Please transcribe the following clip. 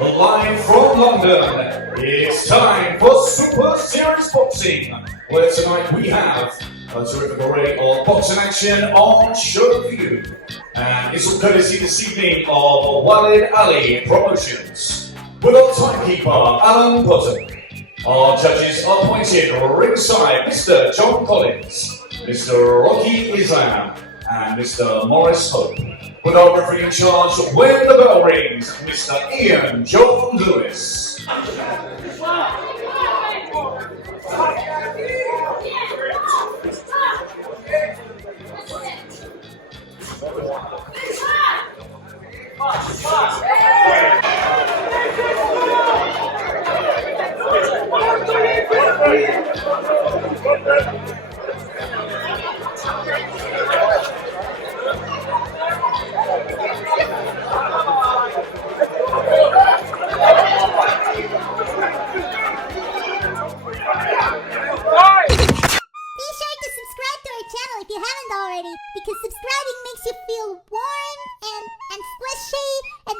Live from London, it's time for Super Series Boxing, where tonight we have a terrific array of boxing action on show for you. And it's all courtesy this evening of Walid Ali Promotions. With our timekeeper, Alan Potter. Our judges are appointed ringside Mr. John Collins, Mr. Rocky Islam, and Mr. Morris Hope. With our referee in charge, when the bell rings, Mr. Ian John Lewis. If you haven't already, because subscribing makes you feel warm and squishy and